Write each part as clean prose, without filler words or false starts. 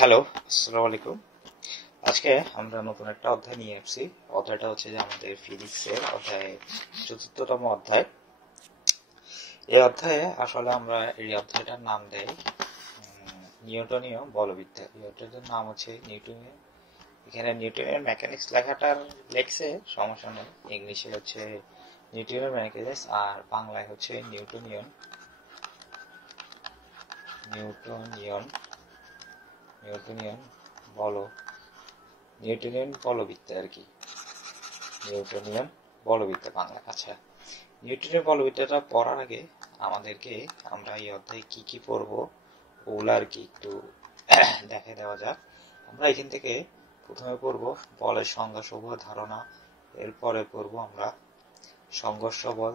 Hello, আসসালামু আলাইকুম। আজকে আমরা নতুন একটা অধ্যায় নিয়ে আসছি। অধ্যায়টা হচ্ছে যে আমাদের ফিজিক্সের অধ্যায়, চতুর্থতম অধ্যায়। এই অধ্যায়ে আসলে আমরা এই অধ্যায়টার নাম দেই নিউটনীয় বলবিদ্যা। এই অধ্যায়টার নাম হচ্ছে নিউটনীয়। এখানে নিউটনের মেকানিক্স লেখাটার লেখছে, সমস্যা নেই। ইংলিশে হচ্ছে নিউটনের মেকানিক্স আর বাংলায় হচ্ছে নিউটনিয়ন নিউটনিয়ন নিউটনিয়ন বল নিউটনিয়ন বলবিদ্যা আর কি। নিউটনিয়ন বলবিদ্যা বাংলা। আচ্ছা, নিউটনের বলবিদ্যাটা পড়ার আগে আমাদেরকে আমরা এই অধ্যায়ে কি কি পড়বো ওগুলো আর কি একটু দেখে দেওয়া যাক। আমরা এখান থেকে প্রথমে পড়বো বলের সংজ্ঞা সমূহ ধারণা, এরপরে পড়বো আমরা সংঘর্ষ বল,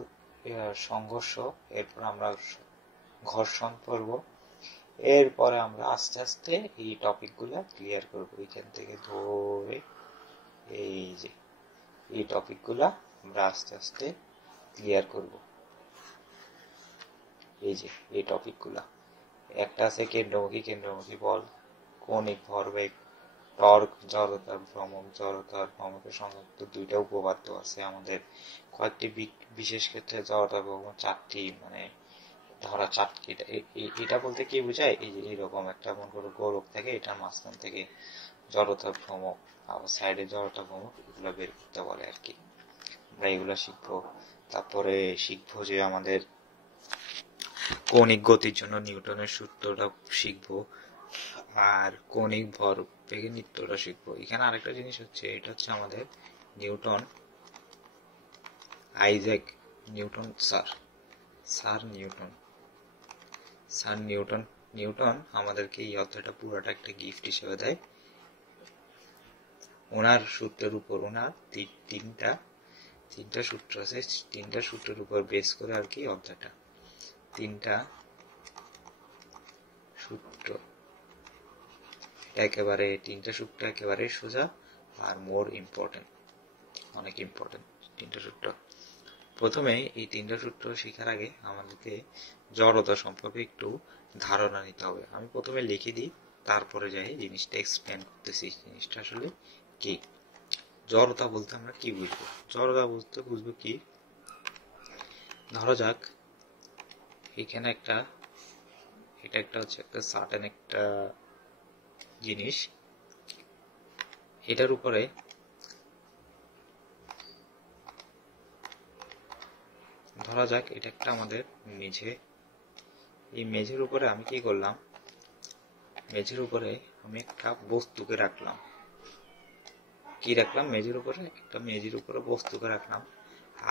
সংঘর্ষ, এরপর আমরা ঘর্ষণ পড়বো, এরপরে আমরা আস্তে আস্তে এই টপিকগুলো ক্লিয়ার করবো। এখান থেকে ধরে এই যে এই টপিকগুলা আমরা আস্তে আস্তে ক্লিয়ার করব। এই যে এই টপিকগুলা একটা আছে কেন্দ্রমুখী বল, কৌণিক ভরবেগ, টর্ক, জড়তার ভ্রমকের সংযুক্ত দুইটা উপপাদ্য আছে আমাদের। কয়েকটি বিশেষ ক্ষেত্রে জড়তার ভ্রমণ চারটি, মানে ধরা চারটি। এটা বলতে কি বোঝায়, এই যে এরকম একটা মনে করো গোলক থেকে এটার মাঝখান থেকে জড়তার ভ্রমক, আবার সাইডে জড়তা ভ্রমক, এগুলো বের করতে বলে আর কি। আমরা এগুলো শিখবো। তারপরে শিখবো যে আমাদের কৌণিক গতির জন্য নিউটনের সূত্রটা শিখবো, আর কৌণিক ভরবেগের নিত্যটা শিখবো। এখানে আরেকটা জিনিস হচ্ছে, এটা হচ্ছে আমাদের Newton, Isaac Newton sir Newton আমাদেরকে এই অধ্যায়টা পুরোটা একটা গিফট হিসেবে দেয়। ওনার সূত্রের উপর, ওনার তিনটা সূত্র আছে, তিনটা সূত্রের উপর বেস করে আর কি অধ্যায়টা। তিনটা সূত্র একেবারে সোজা আর মোর ইম্পর্টেন্ট, অনেক ইম্পর্টেন্ট তিনটা সূত্র। প্রথমে এই তিনটা সূত্র শেখার আগে আমাদেরকে জড়তা সম্পর্কে একটু ধারণা নিতে হবে। আমি প্রথমে লিখে দিই, তারপরে যাই জিনিসটা এক্সপ্লেন করতেছি। জিনিসটা আসলে কি, জড়তা বলতে আমরা কি বুঝবো? জড়তা বলতে বুঝবো কি, ধরা যাক এখানে এটা একটা হচ্ছে একটা সার্টেন একটা জিনিস, এটার উপরে ধরা যাক এটা একটা আমাদের মেঝে। এই মেঝের উপরে আমি কি করলাম, মেঝের উপরে আমি একটা বস্তুকে রাখলাম। কি রাখলাম? মেঝের উপরে বস্তুকে রাখলাম।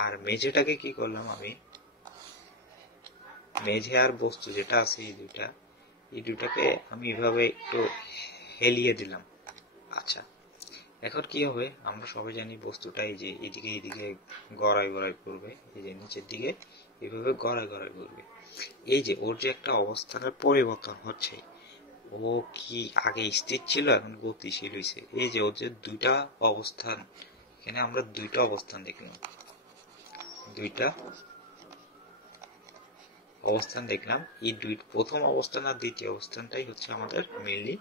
আর মেঝেটাকে কি করলাম, আমি মেঝে আর বস্তু যেটা আছে এই দুটাকে আমি এভাবে একটু হেলিয়ে দিলাম। আচ্ছা, এখন কি হবে, আমরা সবাই জানি বস্তুটা এই যে এইদিকে গড়াই করবে, এই যে নিচের দিকে এইভাবে গড়াই করবে। এই যে ওর যে একটা অবস্থানের পরিবর্তন হচ্ছে, ও কি আগে স্থির ছিল এখন গতিশীল হয়েছে। এই যে ওর যে দুইটা অবস্থান, এখানে আমরা দুইটা অবস্থান দেখলাম, এই প্রথম অবস্থান আর দ্বিতীয় অবস্থানটাই হচ্ছে আমাদের মেইনলি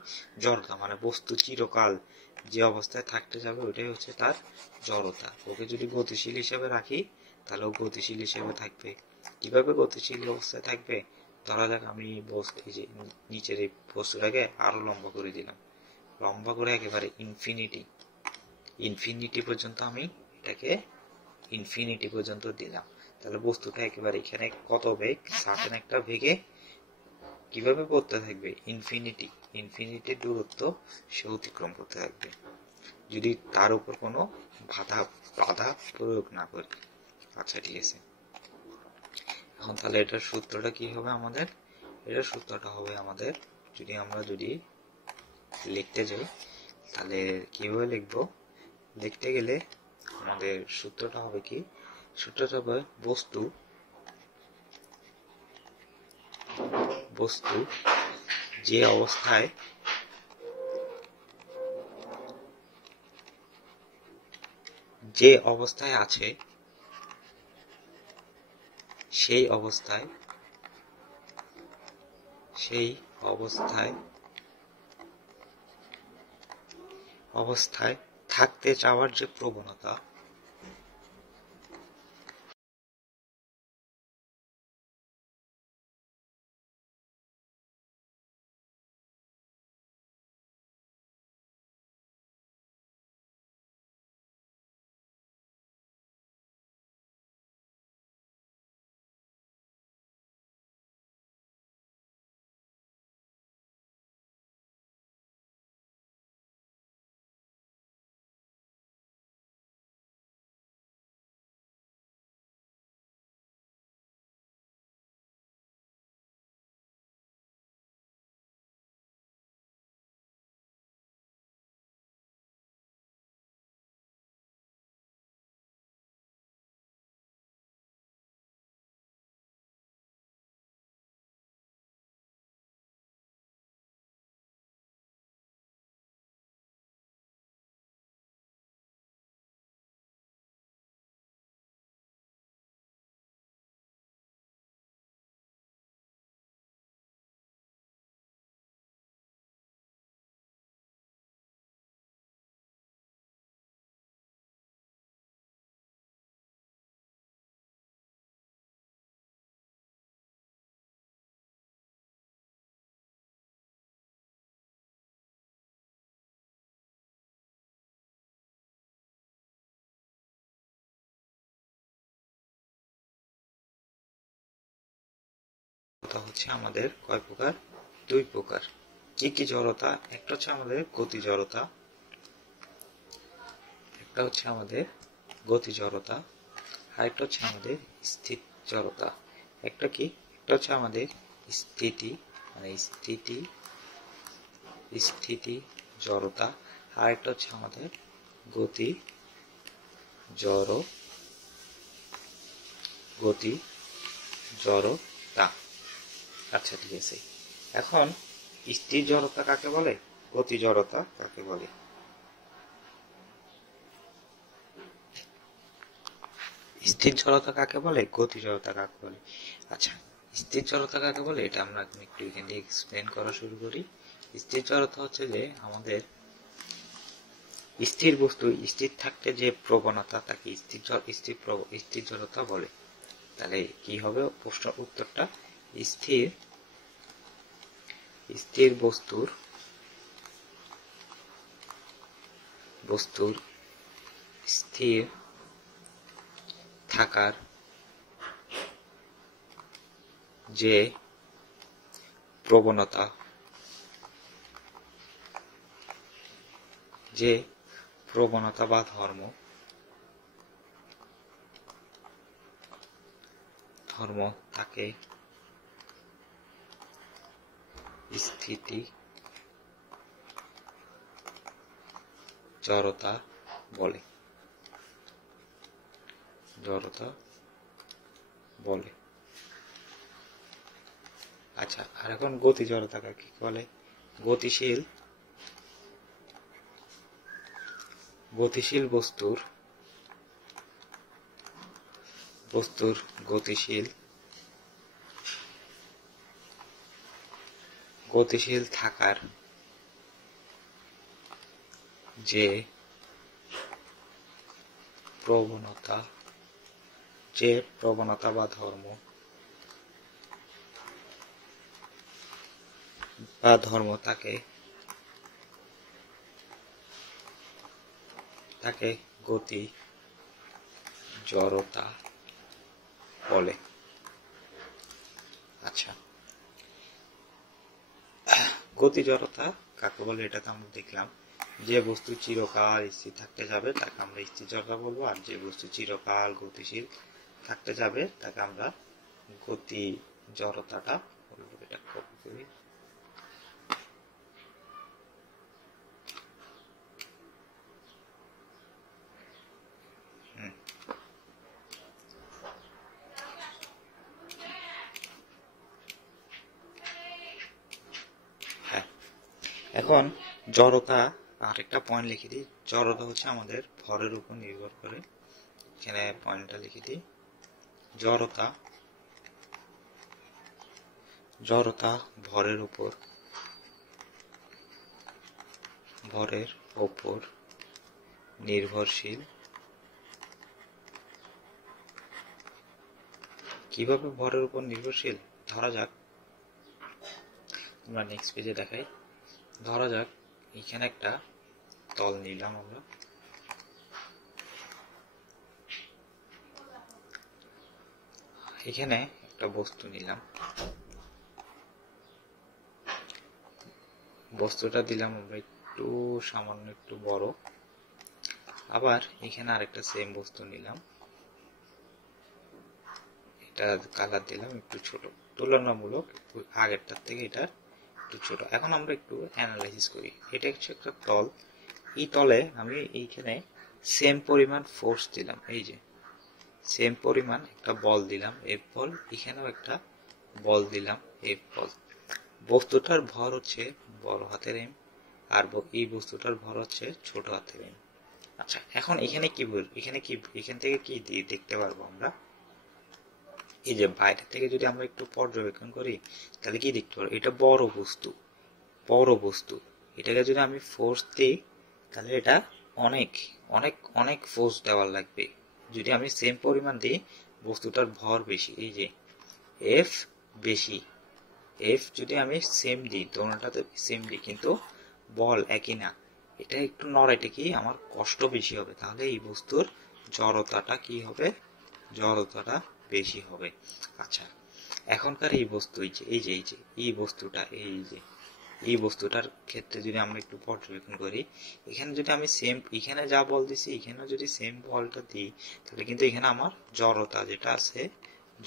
জড়তা, মানে বস্তু চিরকাল যে অবস্থায় থাকতে যাবে ওইটাই হচ্ছে তার জড়তা। ওকে যদি গতিশীল হিসেবে রাখি তাহলে ও গতিশীল হিসেবে থাকবে। কিভাবে গতিশীল অবস্থায় থাকবে? ধরা যাক আমি এই যে নিচের এই বস্তুটাকে আরো লম্বা করে দিলাম, লম্বা করে একেবারে ইনফিনিটি পর্যন্ত আমি এটাকে ইনফিনিটি পর্যন্ত দিলাম। তাহলে বস্তুটা একেবারে এখানে কত বেগ, সার্টেন একটা বেগে কিভাবে পড়তে থাকবে, ইনফিনিটির দূরত্ব সে অতিক্রম করতে থাকবে, যদি তার উপর কোনো বাধা প্রয়োগ না করে। আচ্ছা, ঠিক আছে। এখন তাহলে এটার সূত্রটা কি হবে আমাদের? এটার সূত্রটা হবে আমাদের, যদি লিখতে যাই তাহলে কিভাবে লিখবো? লিখতে গেলে আমাদের সূত্রটা হবে কি, সূত্রটা হবে বস্তু যে অবস্থায় আছে সেই অবস্থায় অবস্থায় থাকতে চাওয়ার যে প্রবণতা, হচ্ছে আমাদের কয় প্রকার? দুই প্রকার। কি কি জড়তা? একটা হচ্ছে আমাদের গতি জড়তা, একটা হচ্ছে আমাদের গতি জড়তা, আরেকটা হচ্ছে আমাদের স্থির জড়তা। একটা কি? একটা হচ্ছে আমাদের স্থিতি, মানে স্থিতি জড়তা, আর একটা হচ্ছে আমাদের গতি জড়তা। আচ্ছা, ঠিক আছে। এখন স্থির জড়তা কাকে বলে, গতি জড়তা কাকে বলে? স্থির জড়তা কাকে বলে, গতি জড়তা কাকে বলে? আচ্ছা, স্থির জড়তা কাকে বলে এটা আমরা একটু এখান থেকে এক্সপ্লেন করা শুরু করি। স্থির জড়তা হচ্ছে যে আমাদের স্থির বস্তু স্থির থাকতে যে প্রবণতা তাকে স্থির জড়তা বলে। তাহলে কি হবে প্রশ্ন উত্তরটা? স্থির বস্তুর স্থির থাকার যে প্রবণতা, বা ধর্ম তাকে স্থিতি জড়তা বলে। আচ্ছা, আর এখন গতি জড়তা কাকে বলে? গতিশীল বস্তুর গতিশীল থাকার যে প্রবণতা বা ধর্ম তাকে গতি জড়তা বলে। আচ্ছা, গতি জড়তা কাকে বলে এটা তো আমরা দেখলাম। যে বস্তু চিরকাল স্থির থাকতে যাবে তাকে আমরা স্থির জড়তা বলবো, আর যে বস্তু চিরকাল গতিশীল থাকতে যাবে তাকে আমরা গতি জড়তাটা বলবো। এটা কপি করি। এখন জড়তা আরেকটা পয়েন্ট লিখে দিই। জড়তা হচ্ছে আমাদের ভরের উপর নির্ভর করে। এখানে পয়েন্টটা লিখে দিই। জড়তা ভরের উপর ভরের ওপর নির্ভরশীল। কিভাবে ভরের উপর নির্ভরশীল? ধরা যাক, আমরা নেক্সট পেজে দেখাই। ধরা যাক এখানে একটা তল নিলাম, আমরা এখানে একটা বস্তু নিলাম, বস্তুটা দিলাম আমরা একটু সামান্য একটু বড়। আবার এখানে আরেকটা সেম বস্তু নিলাম, এটা কালার দিলাম একটু ছোট, তুলনামূলক আগেরটার থেকে এটা একটু ছোট। এখন আমরা একটু অ্যানালাইসিস করি। এটা হচ্ছে একটা তল, এই তলে আমি এইখানে সেম পরিমাণ ফোর্স দিলাম, এই যে সেম পরিমাণ একটা বল দিলাম, এফ বল, এখানেও একটা বল দিলাম, এফ বল। বস্তুটার ভর হচ্ছে বড় হাতের এম, আর এই বস্তুটার ভর হচ্ছে ছোট হাতের এম। আচ্ছা, এখন এখানে কি বল, এখান থেকে কি দেখতে পারবো আমরা? এই যে বাইরে থেকে যদি আমরা একটু পর্যবেক্ষণ করি তাহলে কি দেখতে পারবো? এটা বড় বস্তু, এটাকে যদি আমি ফোর্স দিই তাহলে এটা অনেক অনেক অনেক ফোর্স দেওয়ার লাগবে। যদি আমি সেম পরিমাণ দিই, বস্তুটার ভর বেশি, এই যে এফ বেশি, এফ যদি আমি সেম দিই, দোনোটাতে সেম দিই, কিন্তু বল একই না, এটা একটু নড়াইতে কি আমার কষ্ট বেশি হবে, তাহলে এই বস্তুর জড়তাটা কি হবে? জড়তাটা বেশি হবে। আচ্ছা, এখনকার এই বস্তু, এই বস্তুটার ক্ষেত্রে যদি আমরা একটু পর্যবেক্ষণ করি, এখানে যদি আমি সেম, এখানে যা বল দিছি এখানেও যদি সেম বলটা দিই, তাহলে কিন্তু এখানে আমার জড়তা যেটা আছে,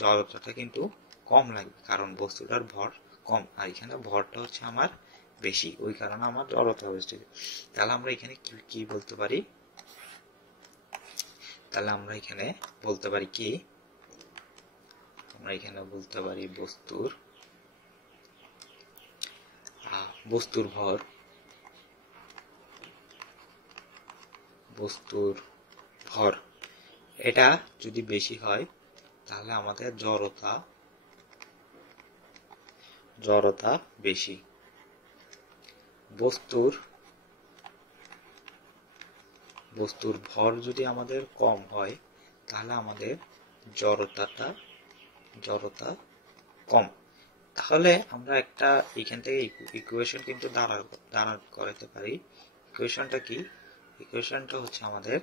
জড়তাটা কিন্তু কম লাগবে, কারণ বস্তুটার ভর কম, আর এখানে ভরটা হচ্ছে আমার বেশি, ওই কারণে আমার জড়তা হচ্ছে। তাহলে আমরা এখানে কি বলতে পারি? তাহলে আমরা এখানে বলতে পারি কি? আমরা এখানে বলতে পারি বস্তুর ভর এটা যদি বেশি হয় তাহলে আমাদের জড়তা বেশি। বস্তুর ভর যদি আমাদের কম হয় তাহলে আমাদের জড়তা কম। তাহলে আমরা একটা এখান থেকে ইকুয়েশন কিন্তু দাঁড়া করাতে পারি। ইকুয়েশনটা কি? ইকুয়েশনটা হচ্ছে আমাদের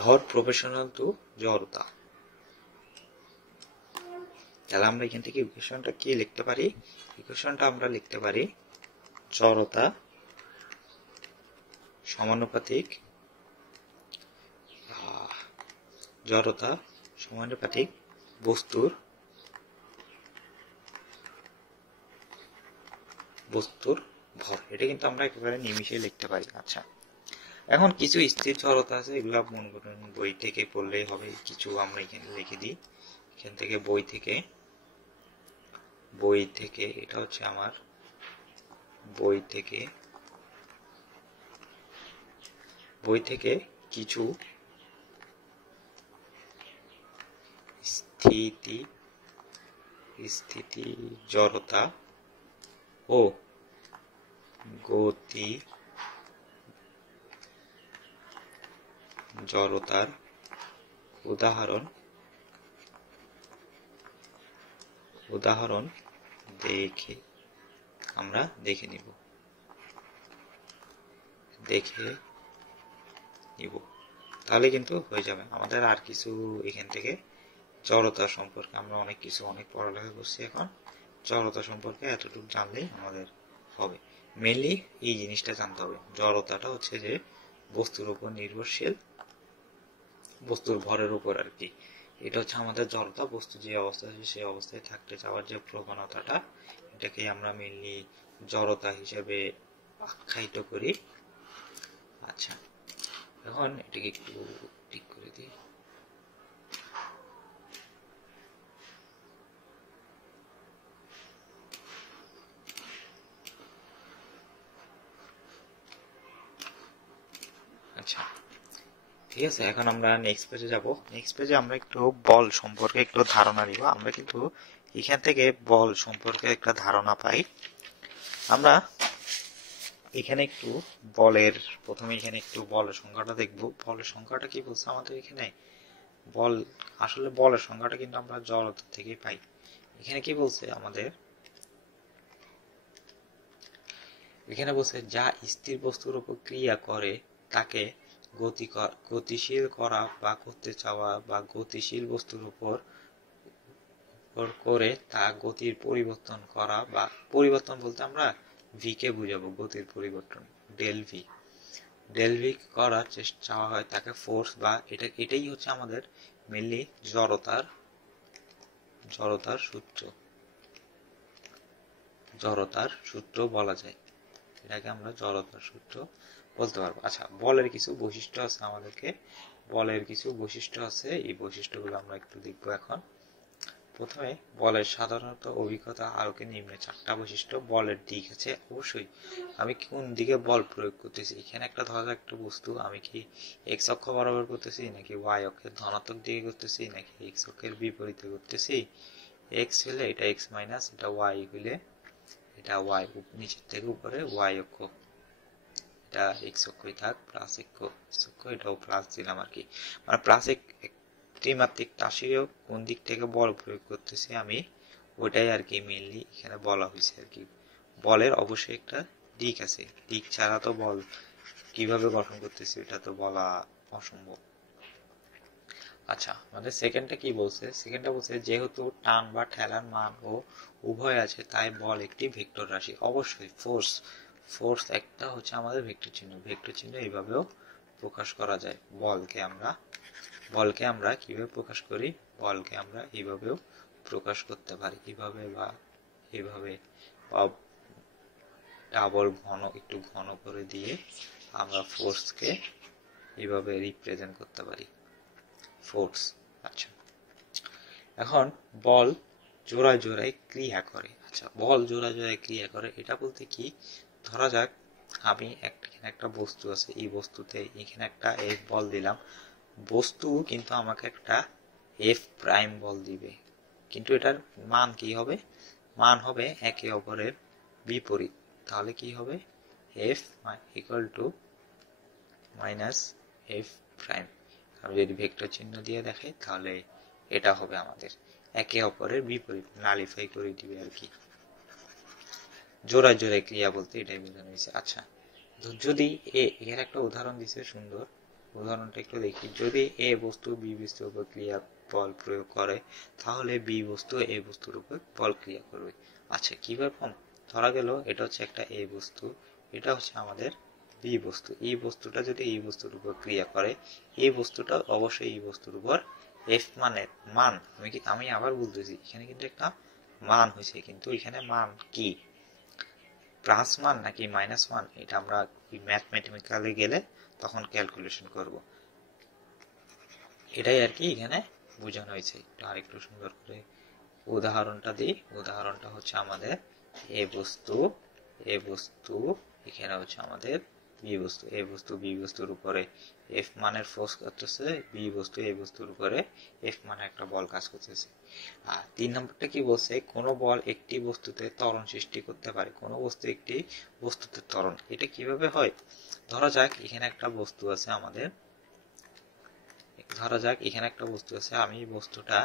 ভর প্রপোর্শনাল টু জড়তা। তাহলে আমরা এখান থেকে ইকুয়েশনটা কি লিখতে পারি? ইকুয়েশনটা আমরা লিখতে পারি জড়তা সমানুপাতিক বস্তুর ভর। এটা কিন্তু আমরা একেবারে নিমিষে লিখতে পারি। আচ্ছা, এখন কিছু স্থির জড়তা আছে, এগুলো মনে করেন বই থেকে পড়লেই হবে। কিছু আমরা এখানে লিখে দিই, এখান থেকে বই থেকে এটা হচ্ছে আমার বই থেকে কিছু স্থিতি জড়তা ও গতি জড়তার উদাহরণ আমরা দেখে নিব। তাহলে কিন্তু হয়ে যাবে আমাদের। আর কিছু এখান থেকে জড়তা সম্পর্কে আমরা অনেক পড়ালেখা করছি, এখন জড়তা সম্পর্কে এতটুকু জানলেই আমাদের হবে। মেনলি এই জিনিসটা জানতে হবে, জড়তাটা হচ্ছে যে বস্তুর উপর নির্ভরশীল, বস্তুর ভরের উপর আর কি। এটা হচ্ছে আমাদের জড়তা। বস্তু যে অবস্থায় আছে সেই অবস্থায় থাকতে চাওয়ার যে প্রবণতাটা, এটাকে আমরা মেনলি জড়তা হিসেবে আখ্যায়িত করি। আচ্ছা, এখন এটাকে একটু ঠিক করে দিই। আচ্ছা, ঠিক আছে, এখন আমরা নেক্সট পেজে যাব। নেক্সট পেজে আমরা একটু বল সম্পর্কে একটু ধারণা নিব। আমরা কিন্তু এখান থেকে বল সম্পর্কে একটা ধারণা পাই। আমরা এখানে একটু বলের প্রথমে এখানে একটু বলের সংখ্যাটা দেখব। বলের সংখ্যাটা কি বলছে আমাদের এখানে? বল আসলে বলের সংখ্যাটা কিন্তু আমরা জড়তা থেকে পাই। এখানে কি বলছে আমাদের? এখানে বলছে যা স্থির বস্তুর উপর ক্রিয়া করে তাকে গতিশীল করা বা করতে চাওয়া, বা গতিশীল বস্তুর উপর করে তা গতির পরিবর্তন করা, বা পরিবর্তন বলতে আমরা ভি কে বুঝাবো, গতির পরিবর্তন, ডেল ভি। ডেল ভি করার চেষ্টা চাওয়া হয় তাকে ফোর্স, বা এটাই হচ্ছে আমাদের মেনলি জড়তার সূত্র বলা যায়। এটাকে আমরা জড়তার সূত্র বলতে পারবো। আচ্ছা, বলের কিছু বৈশিষ্ট্য আছে এই বৈশিষ্ট্যগুলো আমরা একটু দেখবো এখন। প্রথমে বলের সাধারণত অভিজ্ঞতা আলোকে নিম্নে 4টা বৈশিষ্ট্য। বলের দিক আছে, অবশ্যই আমি কোন দিকে বল প্রয়োগ করতেছি। এখানে একটা ধরা যাক একটা বস্তু, আমি কি এক্স অক্ষ বরাবর করতেছি, নাকি ওয়াই অক্ষের ধনাত্মক দিকে করতেছি, নাকি এক্স অক্ষের বিপরীতে করতেছি। এক্স হলে এটা এক্স মাইনাস, এটা ওয়াই হলে এটা ওয়াই, নিচের থেকে উপরে ওয়াই অক্ষ, এটা এক্স অক্ষই থাক, প্লাস এক্স অক্ষ, এটাও প্লাস দিলাম আর কি। মানে প্লাস ত্রিমাত্রিক রাশিও কোন দিক থেকে বল প্রয়োগ করতেছি আমি, ওটাই আর কি মেইনলি এখানে বলা হয়েছে আর কি। বলের অবশ্যই একটা দিক আছে, দিক ছাড়া তো বল কিভাবে গঠন করতেছি এটা তো বলা অসম্ভব। আচ্ছা, আমাদের সেকেন্ডটা কি বলছে? সেকেন্ডটা বলছে যেহেতু টান বা ঠেলার মান ও উভয় আছে, তাই বল একটি ভেক্টর রাশি। অবশ্যই ফোর্স একটা হচ্ছে আমাদের ভেক্টর চিহ্ন এইভাবেও প্রকাশ করা যায়। বলকে আমরা কিভাবে প্রকাশ করি? বলকে আমরা এইভাবেও প্রকাশ করতে পারি, এইভাবে বা এইভাবে, বা ডাবল একটু ঘন করে দিয়ে আমরা ফোর্সকে এইভাবে রিপ্রেজেন্ট করতে পারি, ফোর্স। আচ্ছা, এখন বল জোড়ায় জোড়ায় ক্রিয়া করে। আচ্ছা, বল জোড়ায় জোড়ায় ক্রিয়া করে এটা বলতে কি? ধরা যাক আমি এখানে একটা বস্তু আছে, এই বস্তুতে এখানে একটা এফ বল দিলাম, বস্তু কিন্তু আমাকে একটা এফ প্রাইম বল দিবে, কিন্তু এটার মান কি হবে? মান হবে একে অপরের বিপরীত। তাহলে কি হবে? F equal to minus F prime. আমি যদি ভেক্টর চিহ্ন দিয়ে দেখাই তাহলে এটা হবে আমাদের একে অপরের বিপরীত, নালিফাই করে দিবে আর কি। জোড়ায় জোড়ায় ক্রিয়া বলতে এটাই বোঝানো হয়েছে। আচ্ছা, যদি এর একটা উদাহরণ দিছে সুন্দর, উদাহরণটা একটু দেখি। যদি এ বস্তু বি বস্তুর উপর ক্রিয়া বল প্রয়োগ করে, তাহলে বি বস্তু এ বস্তুর উপর বল ক্রিয়া করবে। আচ্ছা, কিভাবে? ধরা গেল এটা হচ্ছে একটা এ বস্তু, এটা হচ্ছে আমাদের বি বস্তু। এই বস্তুটা যদি এই বস্তুর উপর ক্রিয়া করে, এই বস্তুটা অবশ্যই এই বস্তুর উপর এফ মানের মান, আমি আবার বলতেছি এখানে কিন্তু একটা মান হয়েছে, কিন্তু এখানে মান কি, প্লাস মান নাকি মাইনাস মান, এটা আমরা ম্যাথমেটিক্যালি গেলে তখন ক্যালকুলেশন করব। এটাই আর কি এখানে বোঝানো হয়েছে। আরেকটু সুন্দর করে উদাহরণটা দিই। উদাহরণটা হচ্ছে আমাদের এ বস্তু এখানে হচ্ছে আমাদের বি বস্তু, এ বস্তু বি বস্তুর উপরে এফ মানের ফোর্স করতেছে, বি বস্তু এ বস্তুর উপরে এফ মানে একটা বল কাজ করতেছে। আর 3 নম্বরটা কি বলছে? কোনো বল একটি বস্তুতে ত্বরণ সৃষ্টি করতে পারে। কোনো বস্তু একটি বস্তুতে ত্বরণ, এটা কিভাবে হয়? ধরা যাক এখানে একটা বস্তু আছে আমাদের, আমি বস্তুটা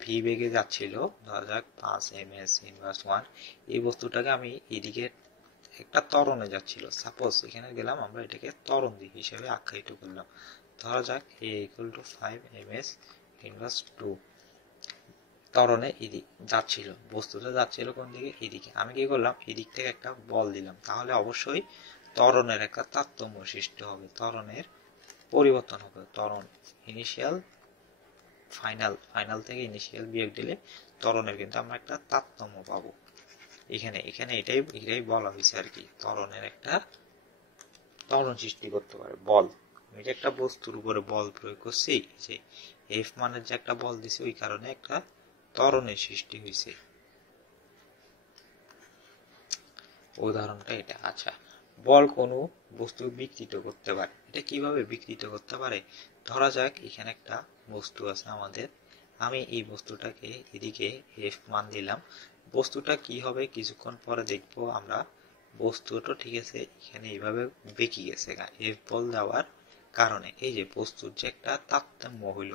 ভি বেগে যাচ্ছিল, ধরা যাক 5 ms ইনভার্স 1, এই বস্তুটাকে আমি এদিকে একটা ত্বরণে যাচ্ছিল, সাপোজ এখানে গেলাম, আমরা এটাকে ত্বরণ দিক হিসেবে আখ্যায়িত করলাম। ধরা যাক a equal to 5 ms inverse 2, ত্বরণে এদিক যাচ্ছিল, বস্তুটা যাচ্ছিল কোন দিকে? এদিকে। আমি কি করলাম? এদিক থেকে একটা বল দিলাম, তাহলে অবশ্যই ত্বরণের একটা তারতম্য সৃষ্টি হবে, ত্বরণের পরিবর্তন হবে। ত্বরণ ইনিশিয়াল ফাইনাল থেকে ইনিশিয়াল বিয়োগ দিলে ত্বরণের কিন্তু আমরা একটা তারতম্য পাবো। এখানে এটাই বলা হয়েছে আর কি, ত্বরণের একটা ত্বরণ সৃষ্টি করতে পারে বল। আমি যে একটা বস্তুর উপরে বল প্রয়োগ করছি, যে এফ মানের যে একটা বল দিছে, ওই কারণে একটা ত্বরণের সৃষ্টি হয়েছে। উদাহরণটা এটা। আচ্ছা, বল কোনো বস্তু বিকৃত করতে পারে। এটা কিভাবে বিকৃত করতে পারে? ধরা যাক এখানে একটা বস্তু আছে আমাদের, আমি এই বস্তুটাকে এদিকে এফ মান দিলাম, বস্তুটা কি হবে কিছুক্ষণ পরে দেখবো আমরা, বস্তুটা ঠিক আছে এখানে এইভাবে বেঁকে গেছে এফ বল দেওয়ার কারণে এই যে বস্তুর যে একটা তারতম্য হইল,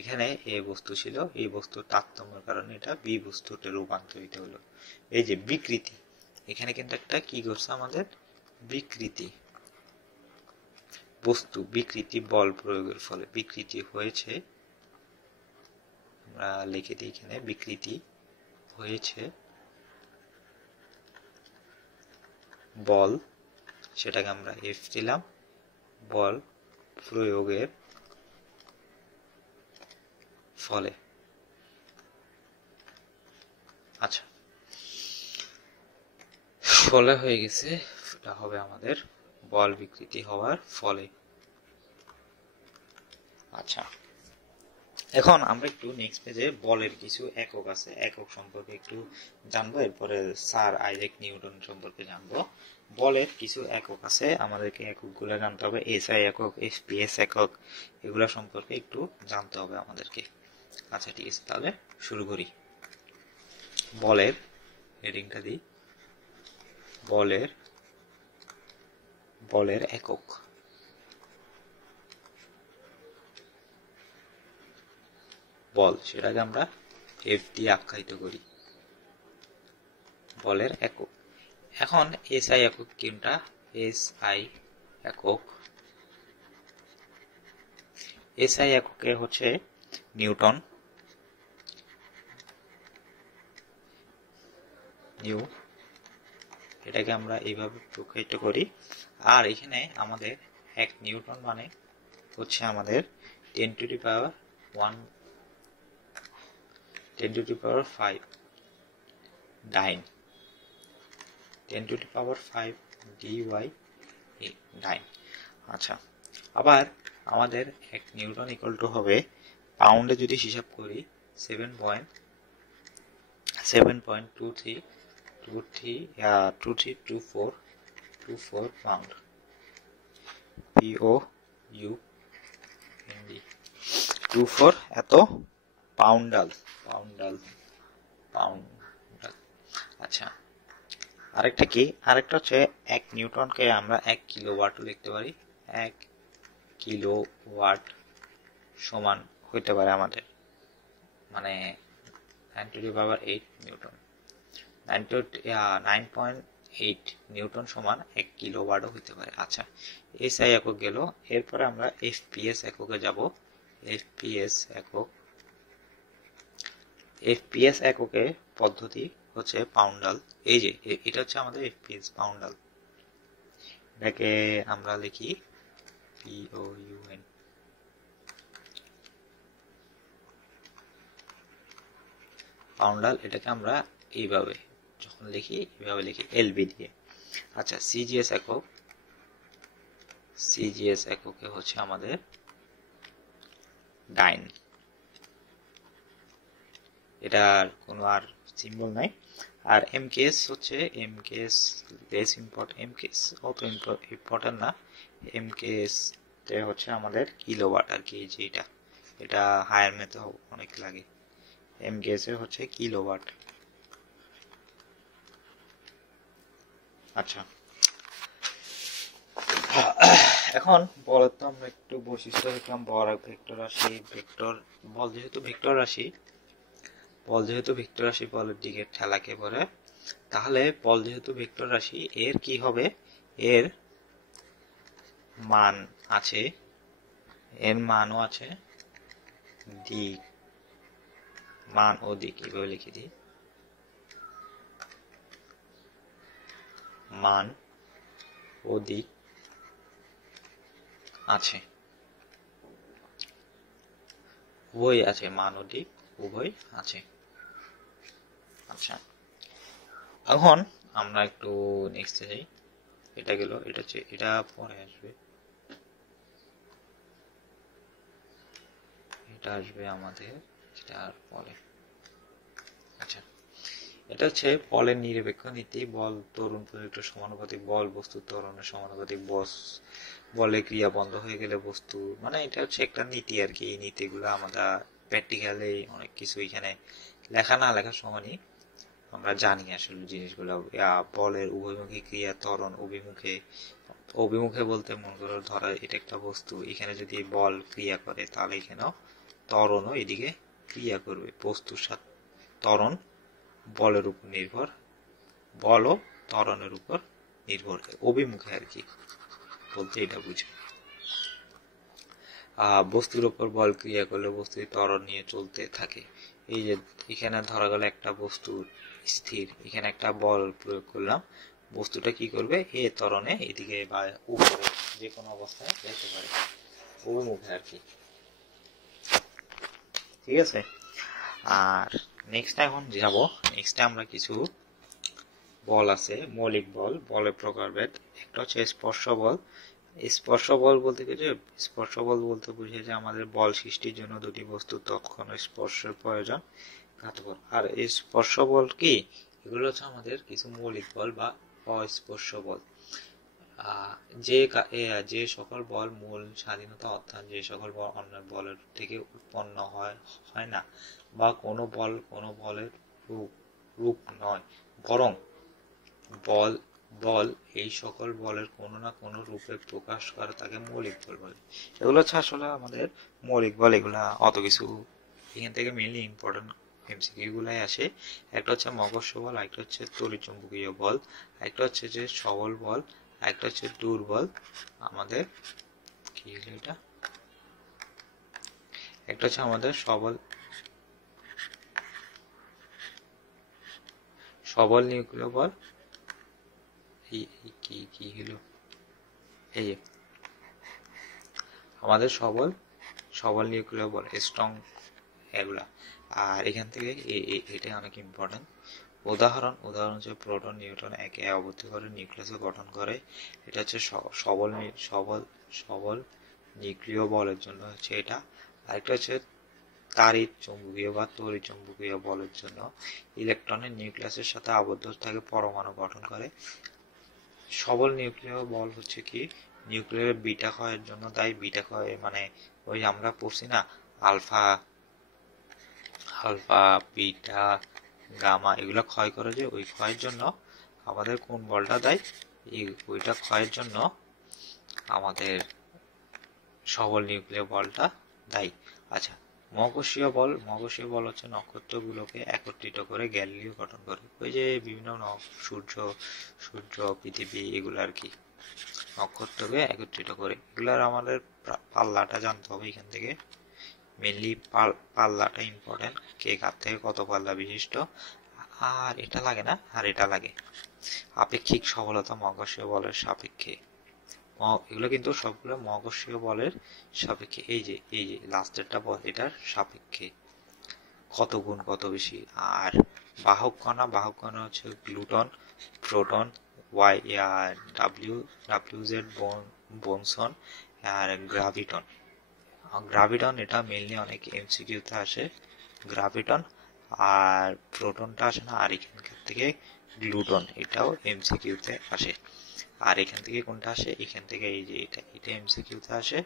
এখানে এ বস্তু ছিল, এই বস্তুর তারতম্যের কারণে এটা বি বস্তুতে রূপান্তরিত হলো। এই যে বিকৃতি, এখানে কিন্তু একটা কি করছে আমাদের বিকৃতি, বস্তু বিকৃতি বল প্রয়োগের ফলে বিকৃতি হয়েছে। আমরা লিখে দিই এখানে বিকৃতি হয়েছে বল, সেটাকে আমরা এফ দিলাম, বল প্রয়োগের ফলে। আচ্ছা, ফলে হয়ে গেছে, এটা হবে আমাদের বল বিকৃতি হওয়ার ফলে। আচ্ছা, এখন আমরা একটু নেক্সট পেজে বলের কিছু একক আছে, একক সম্পর্কে একটু জানবো, এরপরে স্যার আইজাক নিউটন সম্পর্কে জানবো। বলের কিছু একক আছে, আমাদেরকে এককগুলো জানতে হবে, এসআই একক, এফপিএস একক, এগুলো সম্পর্কে একটু জানতে হবে আমাদেরকে। আচ্ছা ঠিক আছে, তাহলে শুরু করি। বলের হেডিংটা দিই, বলের একক। বল, সেটাকে আমরা এফ দিয়ে আখ্যায়িত করি, বলের একক। এখন এসআই একক কোনটা? এসআই একক, এসআই এককে হচ্ছে নিউটন, নিউ, এটাকে আমরা এইভাবে প্রকাশিত করি। আর এখানে আমাদের 1 নিউটন মানে হচ্ছে আমাদের 10 to the power 1, 10 to the power 5 dyne, 10 to the power 5 DY dyne. আচ্ছা, আবার আমাদের 1 নিউটন ইকুয়াল টু হবে পাউন্ডে যদি হিসাব করি 7.2324 পাউন্ড, POUND 24 এত পাউন্ডাল। আচ্ছা, আরেকটা কি, আরেকটা হচ্ছে 1 নিউটনকে আমরা 1 কিলোওয়াট লিখতে পারি। 1 কিলোওয়াট সমান হইতে পারে আমাদের মানে 9 two the power 8 Newton, 9.8 Newton সমান 1 কিলোওয়াটও হইতে পারে। আচ্ছা, এসআই একক গেল, এরপরে আমরা এফপিএস এককে যাব। এফপিএস এককে পদ্ধতি হচ্ছে পাউন্ডাল। এই যে এটা হচ্ছে আমাদের এফপিএস পাউন্ডাল, এটাকে আমরা লিখি POUN। পাউন্ডাল, এটাকে আমরা এইভাবে যখন লিখি এইভাবে লিখি এলবি দিয়ে। আচ্ছা, সিজিএস এককে হচ্ছে আমাদের ডাইন, এটার কোনো আর সিম্বল নাই। আর এমকেএস হচ্ছে এমকেএস লেস ইম্পর্টেন্ট, এমকেএস অত ইম্পর্টেন্ট না, এমকেএস হচ্ছে আমাদের কিলোওয়াট আর কি, যেটা এটা হায়ার মেতে অনেক লাগে, এমকেএস হচ্ছে কিলোওয়াট। আচ্ছা, এখন বলের তো আমরা একটু বৈশিষ্ট্য দেখলাম, বল ভেক্টর রাশি, বল যেহেতু ভেক্টর রাশি বলের দিকে ঠেলাকে পড়ে, তাহলে বল যেহেতু ভেক্টর রাশি, এর কি হবে, এর মান আছে, এর মানও আছে, দিক, মান ও দিক এভাবে লিখে দিই, মান ও দিক আছে, উভয় আছে, মান ও দিক উভয় আছে। আচ্ছা, এখন আমরা একটু নেক্সটে যাই, এটা গেল, এটা হচ্ছে, এটা পরে আসবে, এটা আসবে আমাদের এটার পরে। আচ্ছা, এটা হচ্ছে বলের নিরপেক্ষ নীতি, বল ত্বরণ প্রযুক্ত সমানুপাতিক, বল বস্তু ত্বরণের সমানুপাতিক, বলে ক্রিয়া বন্ধ হয়ে গেলে বস্তু, মানে এটা হচ্ছে একটা নীতি আর কি। এই নীতিগুলো আমরা প্র্যাকটিক্যালি অনেক কিছু এখানে লেখা না লেখা সমানই, আমরা জানি আসলে জিনিসগুলো। বলের উভয়মুখী ক্রিয়া ত্বরণ অভিমুখে বলতে মনে করো ধরো এটা একটা বস্তু, এখানে যদি বল ক্রিয়া করে তাহলে এখানেও ত্বরণও এদিকে ক্রিয়া করবে। বস্তুর সাথে ত্বরণ বলের উপর নির্ভর, বলও ত্বরণের উপর নির্ভর করে, অভিমুখে আর কি বলতে এটা বুঝে। বস্তুর উপর বল ক্রিয়া করলে বস্তু ত্বরণ নিয়ে চলতে থাকে। এই যে এখানে ধরা গেল একটা বস্তু স্থির, এখানে একটা বল প্রয়োগ করলাম, বস্তুটা কি করবে, এ ত্বরণে এদিকে বা উপরে যে কোনো অবস্থায় যেতে পারে, অভিমুখে আর কি। ঠিক আছে। আর নেক্সট এখন যাব, নেক্সটে আমরা কিছু বল আছে, মৌলিক বল, বলের প্রকারভেদ। একটা হচ্ছে স্পর্শ বল। স্পর্শ বল বলতে গেলে স্পর্শ বল বলতে বুঝে যে আমাদের বল সৃষ্টির জন্য দুটি বস্তু তৎক্ষণ স্পর্শের প্রয়োজন কার্যকর। আর এই স্পর্শ বল কি, এগুলো হচ্ছে আমাদের কিছু মৌলিক বল বা অস্পর্শ বল। যে সকল বল মূল স্বাধীনতা, অর্থাৎ যে সকল বল অন্য বলের থেকে উৎপন্ন হয় না, বা কোনো বলের রূপ নয়, বরং বল এই সকল বলের কোনো না কোনো রূপে প্রকাশ করে, তাকে মৌলিক বল বলে। এগুলো হচ্ছে আসলে আমাদের মৌলিক বল। এগুলা অত কিছু, এখান থেকে মেইনলি ইম্পর্টেন্ট এমসিকিউ গুলাই আসে। একটা হচ্ছে মহাকর্ষ বল, একটা হচ্ছে তড়িৎচুম্বকীয় বল, একটা হচ্ছে যে সবল বল, একটা হচ্ছে দুর্বল। আমাদের কি হলো এটা, একটা হচ্ছে আমাদের সবল নিউক্লিয় বল, কি হলো, এই আমাদের সবল নিউক্লিয় বল, স্ট্রং, এগুলা। আর এখান থেকে এটা অনেক ইম্পর্টেন্ট। উদাহরণ হচ্ছে প্রোটন, নিউট্রন একে আবদ্ধ করে নিউক্লিয়াস গঠন করে। এটা হচ্ছে সবল নিউক্লিয় বলের জন্য হচ্ছে এটা। আরেকটা হচ্ছে তাড়িৎ চৌম্বকীয় বা তড়িৎচুম্বকীয় বলের জন্য ইলেকট্রনের নিউক্লিয়াসের সাথে আবদ্ধ থাকে পরমাণু গঠন করে। সবল নিউক্লিয় বল হচ্ছে কি, নিউক্লিয়ার বিটা ক্ষয়ের জন্য দায়ী। বিটা ক্ষয় মানে ওই আমরা পড়ছি না, আলফা বিটা গামা, এগুলো ক্ষয় করে, যে ওই ক্ষয়ের জন্য আমাদের কোন বলটা দায়ী, ওইটা ক্ষয়ের জন্য আমাদের সবল নিউক্লিয় বলটা দায়ী। আচ্ছা, মহাকর্ষীয় বল হচ্ছে নক্ষত্রগুলোকে একত্রিত করে গ্যালিলিও গঠন করে। ওই যে বিভিন্ন সূর্য পৃথিবী এগুলো আর কি, নক্ষত্রকে একত্রিত করে। এগুলার আমাদের পাল্লাটা জানতে হবে এখান থেকে, মেনলি পাল্লাটা ইম্পর্টেন্ট, কে কার থেকে কত পাল্লা বিশিষ্ট। আর এটা লাগে না, আর এটা লাগে আপেক্ষিক সবলতা মহাকর্ষীয় বলের সাপেক্ষে। এগুলো কিন্তু সবগুলো মহাকর্ষীয় বলের সাপেক্ষে। এই যে লাস্টেরটা বল, এটার সাপেক্ষে কত গুণ কত বেশি। আর বাহক কণা হচ্ছে গ্লুটন, প্রোটন, WZ বোনসন, আর গ্রাভিটন। এটা মেইনলি অনেক এমসিকিউতে আসে, গ্রাভিটন। আর প্রোটনটা আসে না, আর এখানকার থেকে গ্লুটন, এটাও এমসিকিউতে আসে। আর এখান থেকে কোনটা আসে, এখান থেকে এই যে এটা এমসিকিউতে আসে,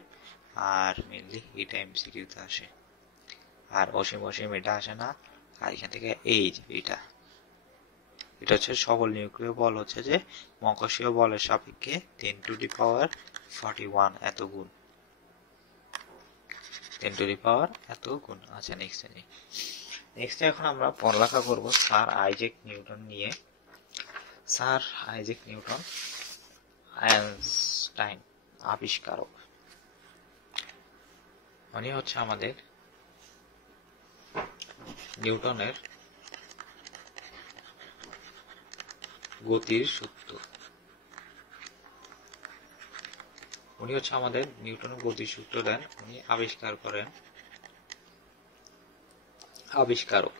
আর মেইনলি এটা এমসিকিউতে আসে। আর অসীম এটা আসে না। আর এখান থেকে এই যে এটা হচ্ছে সবল নিউক্লিয় বল, হচ্ছে যে মহাকর্ষীয় বলের সাপেক্ষে 10⁻41 এত গুণ, 10⁻এত গুণ। আচ্ছা, নেক্সট এখন আমরা পড়ালেখা করব স্যার আইজ্যাক নিউটন নিয়ে। স্যার আইজ্যাক নিউটন আইনস্টাইন আবিষ্কারক, উনি হচ্ছে আমাদের নিউটনের গতির সূত্র। উনি হচ্ছে আমাদের নিউটনের গতির সূত্র দেন, উনি আবিষ্কার করেন। আবিষ্কারক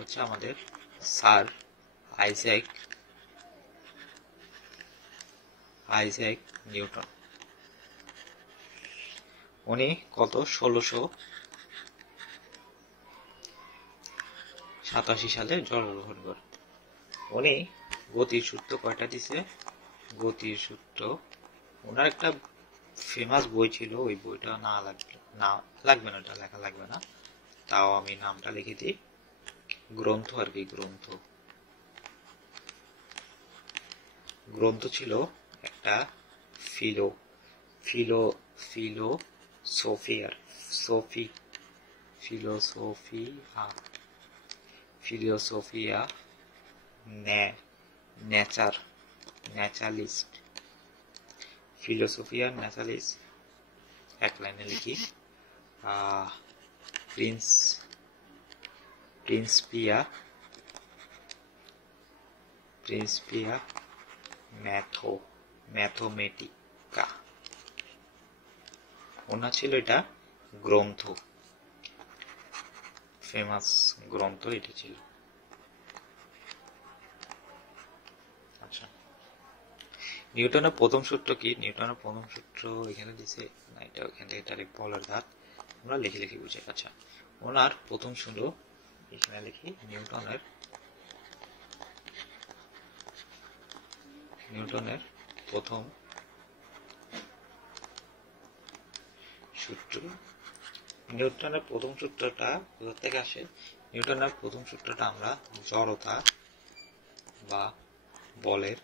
হচ্ছে আমাদের স্যার আইজ্যাক নিউটন। উনি 1687 সালে জন্মগ্রহণ করেন। উনি গতির সূত্র কয়টা দিছে, গতির সূত্র, ওনার একটা ফেমাস বই ছিল, ওই বইটা না না লাগবে না, এটা লেখা লাগবে না, তাও আমি নামটা লিখে দিই, গ্রন্থ আর কি। গ্রন্থ গ্রন্থ ছিল একটা ফিলো ফিলো ফিলোসোফিয়ার সোফি Philosophia Philosophia nature naturalist Philosophia naturalist এক লাইনে লিখি। প্রিন্স প্রিন্সপিয়া প্রিন্সপিয়া ম্যাথমেটিকা। ওনার ছিল এটা গ্রন্থ, ফেমাস গ্রন্থ এটা ছিল। আচ্ছা, নিউটনের প্রথম সূত্র কি? নিউটনের প্রথম সূত্র এখানে দিছে না, এটা ওখান থেকে ডাইরেক্ট বলের ধাত আমরা লিখে লিখে বুঝে। আচ্ছা, ওনার প্রথম সূত্র এখানে লিখি, নিউটনের প্রথম সূত্র। নিউটনের প্রথম সূত্রটা কোথা থেকে আসে? নিউটনের প্রথম সূত্রটা আমরা জড়তা বা বলের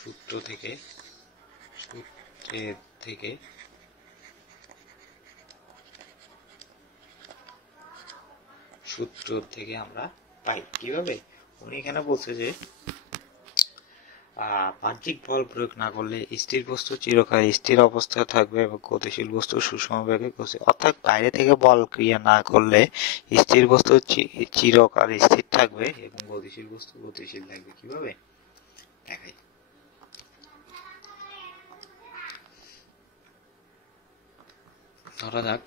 সূত্র থেকে আমরা পাই। কিভাবে? উনি এখানে বলছে যে বাহ্যিক বল প্রয়োগ না করলে স্থির বস্তু চিরকাল স্থির অবস্থায় থাকবে এবং গতিশীল বস্তু সুষম বেগে গতিশীল। অর্থাৎ বাইরে থেকে বল ক্রিয়া না করলে স্থির বস্তু চিরকাল স্থির থাকবে এবং গতিশীল বস্তু গতিশীল থাকবে। কিভাবে দেখাই? ধরা যাক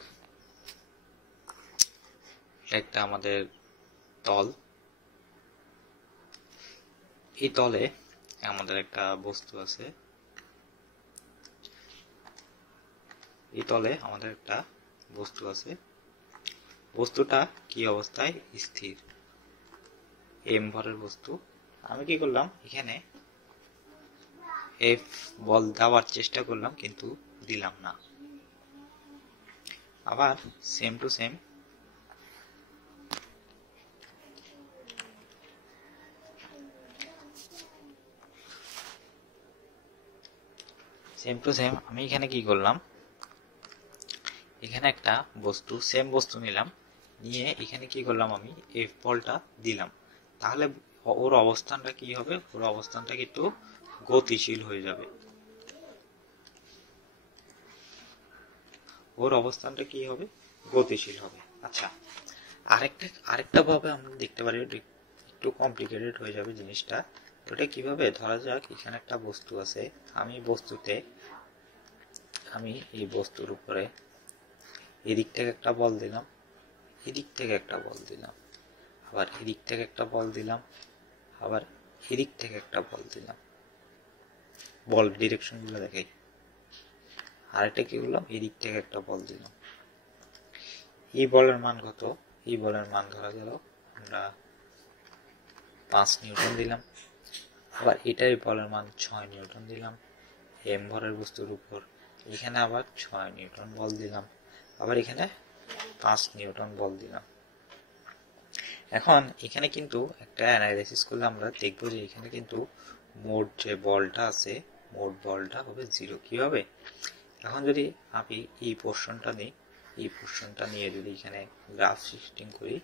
একটা আমাদের তল, এই তলে আমাদের একটা বস্তু আছে, বস্তুটা কি অবস্থায়? স্থির, এম ভরের বস্তু। আমি কি করলাম, এখানে এফ বল দেওয়ার চেষ্টা করলাম কিন্তু দিলাম না। আবার সেম টু সেম আমি এখানে কি করলাম, এখানে একটা বস্তু, সেম বস্তু নিলাম, নিয়ে এখানে কি করলাম, আমি এফ বলটা দিলাম। তাহলে ওর অবস্থানটা কি হবে? ওর অবস্থানটা কিন্তু গতিশীল হয়ে যাবে। গতিশীল হবে। আচ্ছা, আরেকটা ভাবে আমরা দেখতে পারি, একটু কমপ্লিকেটেড হয়ে যাবে জিনিসটা। ওটা কিভাবে? ধরা যাক এখানে একটা বস্তু আছে, আমি এই বস্তুর উপরে এদিক থেকে একটা বল দিলাম, এদিক থেকে একটা বল দিলাম, আবার এদিক থেকে একটা বল দিলাম, আবার এদিক থেকে একটা বল দিলাম। বল ডিরেকশন গুলো দেখাই। আরেকটা কি করলাম, এদিক থেকে একটা বল দিলাম। এই বলের মান কত? এই বলের মান ধরা গেল আমরা 5 নিউটন দিলাম। আবার এটাই বলের মান 6 নিউটন দিলাম এম ভরের বস্তুর উপর। এখানে আবার 6 নিউটন বল দিলাম, আবার এখানে 5 নিউটন বল দিলাম। এখন এখানে কিন্তু একটা অ্যানালাইসিস করলে আমরা দেখবো যে এখানে কিন্তু মোট যে বলটা আছে, মোট বলটা হবে 0। কি হবে? এখন যদি আমি এই পোর্শনটা নিই, এই পোর্শনটা নিয়ে যদি এখানে গ্রাফ সিস্টেম করি,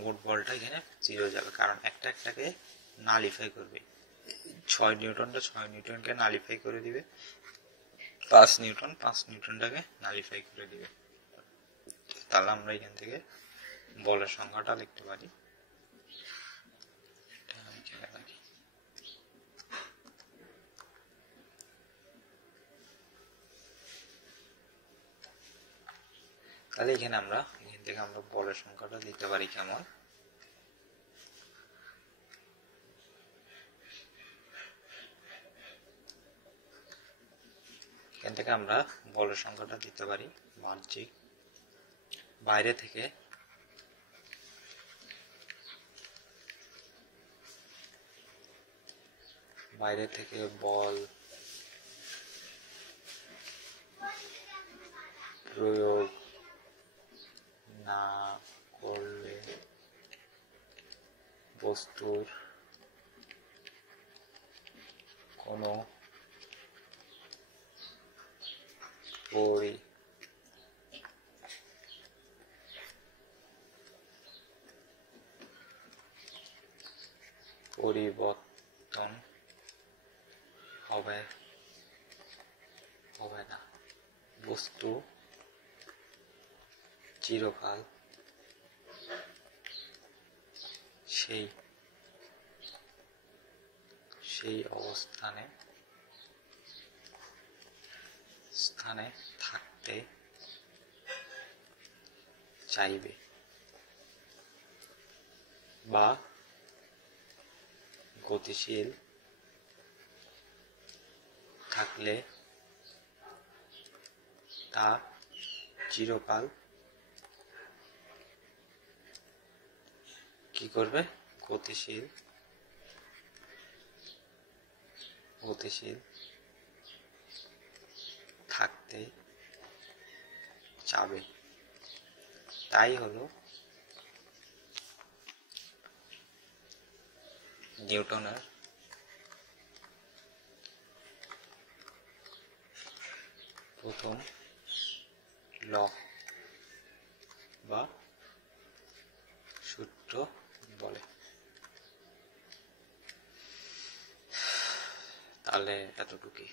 মোট বলটা এখানে 0 যাবে, কারণ একটাকে নালিফাই করবে। 6 নিউটনটা 6 নিউটনকে নালিফাই করে দিবে, 5 নিউটনটাকে নালিফাই করে দিবে। তাহলে আমরা এখান থেকে বলের সংখ্যাটা লিখতে পারি। তাহলে এখান থেকে আমরা বলের সংখ্যাটা দিতে পারি কেমন, এখান থেকে আমরা বলের সংখ্যাটা দিতে পারি বাহ্যিক, বাইরে থেকে বল প্রয়োগ না করলে বস্তুর কোনো পরিবর্তন হবে না, বস্তু চিরকাল সেই অবস্থানে থাকতে চাইবে, বা গতিশীল থাকলে তা চিরকাল কি করবে, গতিশীল থাকতে চাবে। তাই হলো নিউটনের প্রথম ল বা সূত্র বলে। তাহলে এতটুকুই।